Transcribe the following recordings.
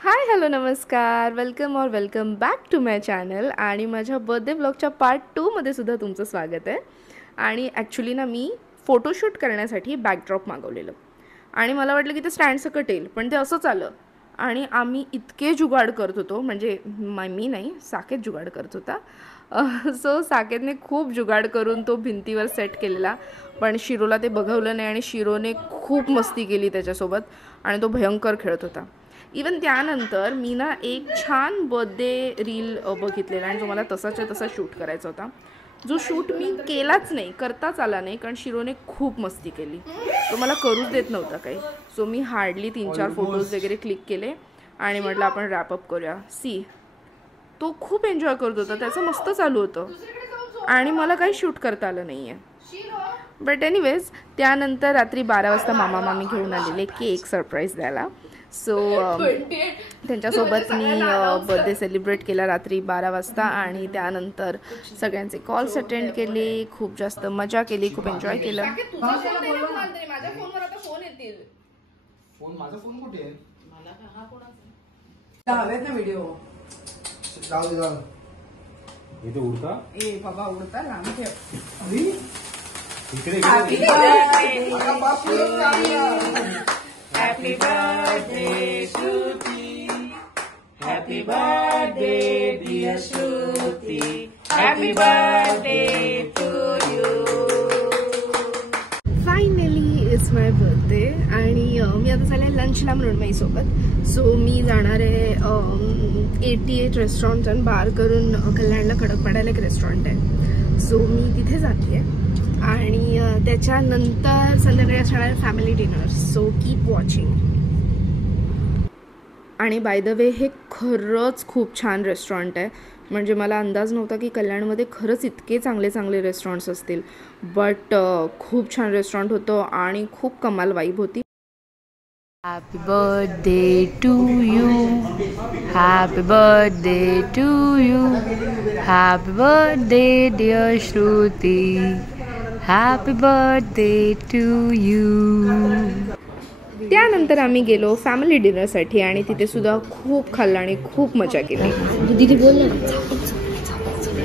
हाय hello नमस्कार, welcome back to my channel. आणि माझ्या बर्थडे ब्लॉगच्या पार्ट 2 मध्ये सुद्धा तुमचं स्वागत आहे. आणि ॲक्च्युली ना मी फोटोशूट करण्यासाठी बॅकड्रॉप मागवलेलं आणि मला वाटलं की ते स्टँड सकट येईल, पण ते असंच आलं. आणि आम्ही इतके जुगाड करत होतो, म्हणजे मी नाही, साकेत जुगाड करत होता. सो साकेतने खूप जुगाड करून तो भिंतीवर सेट केलेला, पण शिरोला ते बघवलं नाही आणि शिरोने खूप मस्ती केली त्याच्यासोबत आणि तो भयंकर खेळत होता. इवन त्यानंतर मी ना एक छान बर्थडे रील बघितलेला आणि जो मला तसाच्या तसा शूट करायचा होता, जो शूट मी केलाच नाही, करताच आला नाही, कारण शिरोने खूप मस्ती केली. तो मला करूच देत नव्हता काही. सो मी हार्डली 3-4 फोटोज वगैरे क्लिक केले आणि म्हटलं आपण रॅपअप करूया. तो खूप एन्जॉय करत होता, त्याचं मस्त चालू होतं आणि मला काही शूट करता आलं नाही आहे. बट एनिवेज त्यानंतर रात्री 12 वाजता मामा मामी घेऊन आलेले केक सरप्राईज द्यायला. सो त्यांच्यासोबत मी बर्थडे सेलिब्रेट केला रात्री 12 वाजता आणि त्यानंतर सगळ्यांचे कॉल्स अटेंड केले, खूप जास्त मजा केली, खूप एन्जॉय केलं. इथे उडता ए बाबा उडता लांब ठेव. इकडे happy birthday Shruti, happy birthday dear Shruti, happy birthday to you. Finally it's my birthday आणि मी आता चालले लंचला म्हणून माझ्यासोबत. सो मी जाणार आहे 88 रेस्टॉरंट आणि बार करून कल्याणला खडकपाड्याला एक रेस्टॉरंट आहे. सो मी तिथे जाते आहे आणि त्याच्यानंतर संध्याकाळी असणार family dinner. So keep watching. आणि बाय द वे हे खरंच खूप छान रेस्टॉरंट आहे. म्हणजे मला अंदाज नव्हता की कल्याणमध्ये खरंच इतके चांगले चांगले रेस्टॉरंट्स असतील. बट खूप छान रेस्टॉरंट होतं आणि खूप कमाल वाईब होती. Happy birthday to you. Happy birthday to you. Happy birthday dear Shruti. Happy birthday to you. त्यानंतर आम्ही गेलो फॅमिली डिनरसाठी आणि तिथे सुद्धा खूप खाल्लं आणि खूप मजा केली. दीदी बोल ना.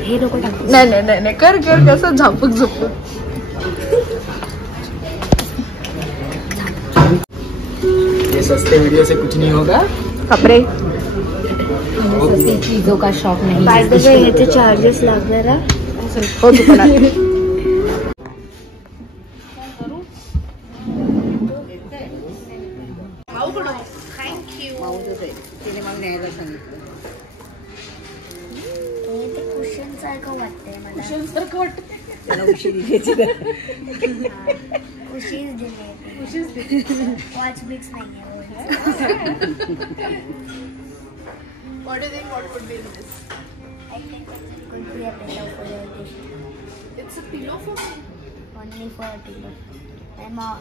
हे नको टाकू. नाही कर कसं झापूक झोपूक. ये सस्ते वीडियो से कुछ नहीं होगा. कपडे सस्ती चीजों का शौक नहीं. बाय द वे याचे चार्जेस लागणार हो दुकानात. तिने मला न्यायला सांगितलं. कुशन सारखं वाटतंय मला. त्याला उशीर घ्यायची. कुशीज दिले. वॉच बिक्स नाहीये. What do you think? What would be in this? I think it could be a pillow for your tissue. It's a pillow for me. Only for a pillow. My mom,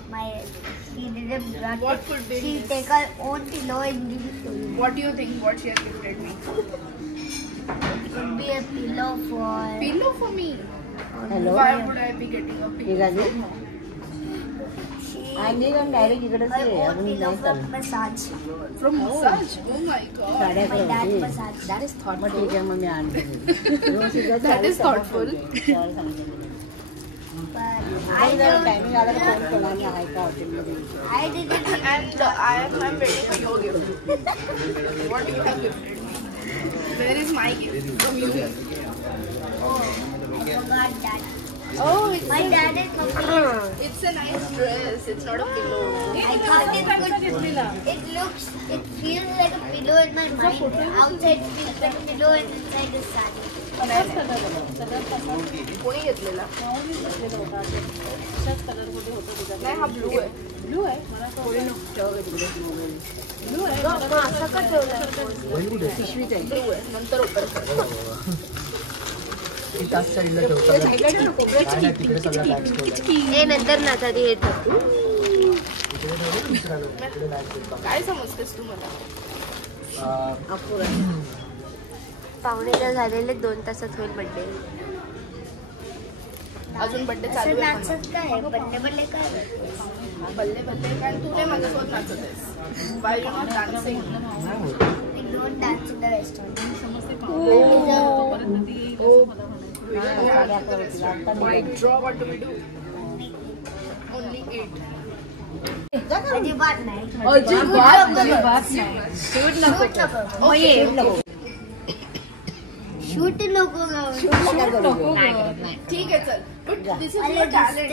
she didn't brought What it. could be She this? take her own pillow and give it to you. What do you think? What she has gifted me? It could be a pillow for. Pillow for me. Hello. Why would I be getting a pillow? She. आणि direct इकडे Her own pillow for massage. From massage? Oh my god. My dad massage. That is thought. मग ठीक आहे, मग मी आणते. That is thoughtful. But I don't. Timing आला तर phone करणार मी आहे का हॉटेलमध्ये. I didn't. And I'm waiting for your gift. What do you have gifted me? Where is my gift from you? I forgot that. Oh, it's My dad is coming. it's a nice dress. It's not a pillow. I thought it could. It looks. It feels like a pillow in my mind. Outside it feels like a pillow, and inside is sand. कोणी घेतलेला? नाही, हा blue आहे. Blue आहे. मला पिशवीत आहे. Blue आहे. नंतर ओपन कर. तिकडे सगळं टॅक्स ठेवला. हे नंतर नाचारी हे टाकू. काय समजतेस तू मला? पाहुणेला झालेले 2 तासात होईल बर्थडे. अजून बर्थडे चालू आहे. नाचत काय बर्थडे काय बल्ले बल्ले कारण तू नाही माझ्यासोबत नाचत आहेस. Why you not dancing? अजिबात नाही. शूट नको ठीक आहे चल, but this is your talent.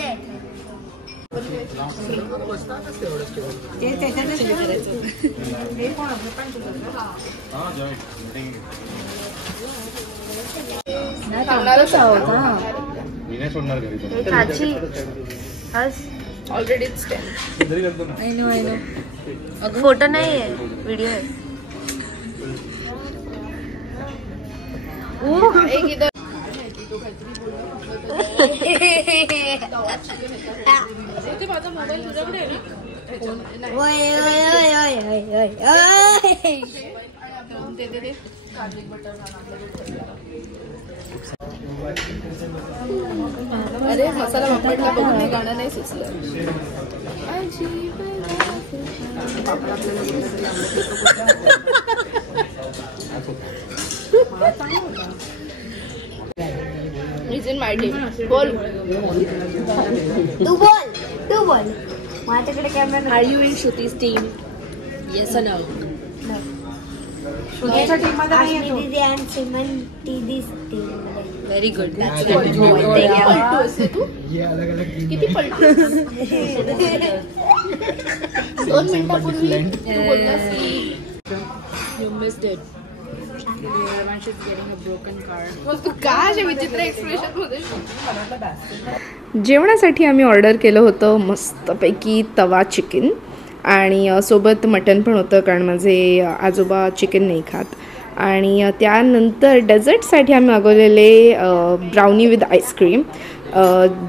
Already photo नाही आहे, व्हिडिओ आहे. एक इधर माझा मोबाईल तुझ्याकडे आहे ना. अरे मसाला वापरला बघून हे गाणं नाही सुचलं. He's in my team. बोल. तू बोल. माझ्याकडे camera. Are you in Shruti's team? Yes or no? दीदी आणि सिमन दीदीच टीम. Very good. That's किती good. पलटू असते तू? ये अलग अलग किती पलटू? 2 मिनिटापूर्वी तू बोललास की You missed it. Devansh is getting a broken car. तू काय अशा विचित्र एक्सप्रेशन मध्ये. जेवणासाठी आम्ही ऑर्डर केलं होतं मस्तपैकी तवा चिकन आणि सोबत मटण पण होतं, कारण माझे आजोबा चिकन नाही खात. आणि त्यानंतर डेझर्टसाठी आम्ही मागवलेले ब्राउनी विथ आईस्क्रीम,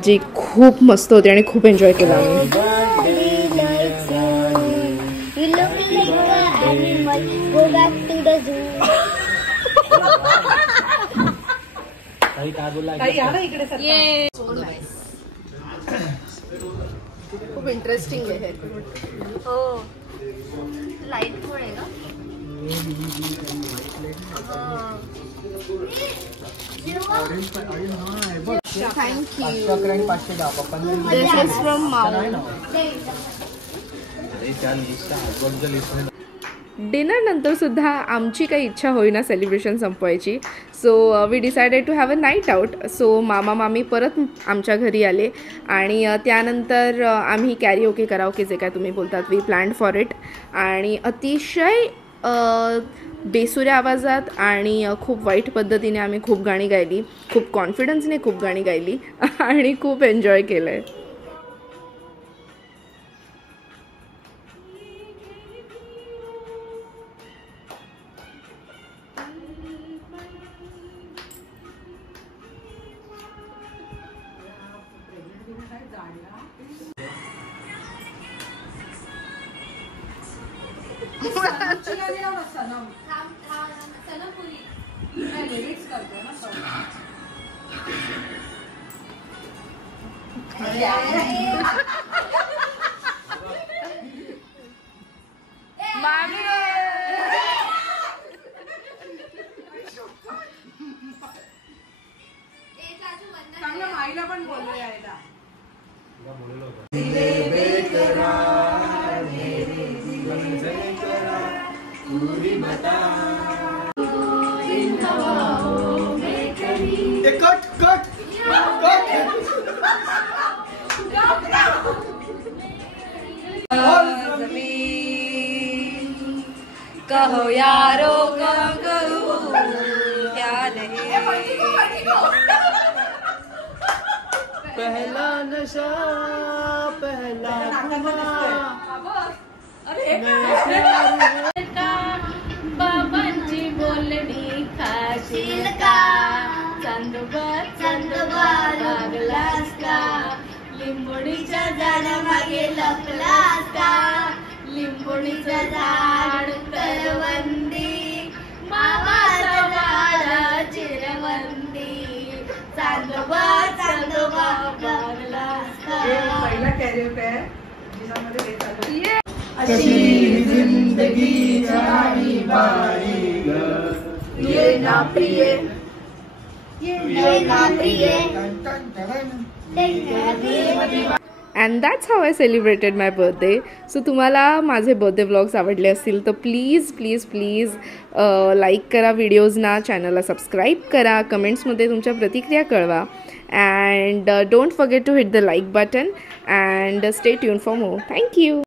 जे खूप मस्त होते आणि खूप एन्जॉय केलं आम्ही. You look like an animal. Go back to the zoo. काही काय बोलला खूप इंटरेस्टिंग आहे. हो. लाईट पण आहे का? थँक्यू. 500 द्या पप्पांनी. This is from Mau. Dinner नंतर सुद्धा आमची काही इच्छा होईना सेलिब्रेशन संपवायची. So we decided to have a night out. So मामा मामी परत आमच्या घरी आले आणि त्यानंतर आम्ही कॅरिओके कराओके जे काय तुम्ही बोलतात, वी प्लॅन्ड फॉर इट. आणि अतिशय बेसुऱ्या आवाजात आणि खूप वाईट पद्धतीने आम्ही खूप गाणी गायली, खूप कॉन्फिडन्सने खूप गाणी गायली आणि खूप एन्जॉय केलं आहे. आईला पण बोललो यायला. कहो यारो कहो क्या नहीं. पहला नशा पहला बाबांची बोलणी खाशील का, चांदोबा लागलास का, लिंबोणीच्या झाडामागे लपलास का, लिंबोणीचं झाड करवंदी, मामाचं झाड चिरवंदी, चांदोबा लागलास का. पहिला कॅरिओके आहे जिच्यामध्ये हे चालू. कशी जिंदगी जाई बाई ग, ये ना प्रिये and that's how I celebrated my birthday. So तुम्हाला माझे बर्थडे व्लॉग्स आवडले असतील तर प्लीज प्लीज प्लीज लाईक करा व्हिडिओजना, चॅनलला सबस्क्राईब करा, कमेंट्समध्ये तुमच्या प्रतिक्रिया कळवा. And don't forget to hit the like button and stay tune for more. Thank you.